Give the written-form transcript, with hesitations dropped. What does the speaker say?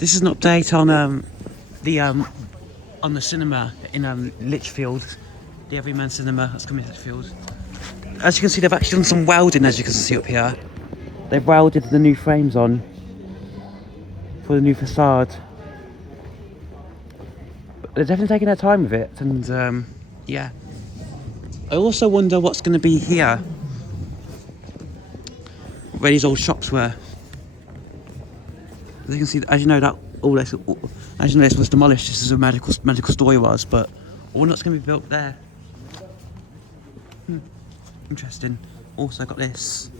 This is an update on the cinema in Lichfield, the Everyman cinema that's coming to Lichfield. As you can see, they've actually done some welding, as you can see up here. They've welded the new frames on for the new facade. But they're definitely taking their time with it, and yeah. I also wonder what's going to be here, where these old shops were. As you can see, as you know, this was demolished. This is a medical store it was, but all that's going to be built there. Interesting. Also got this.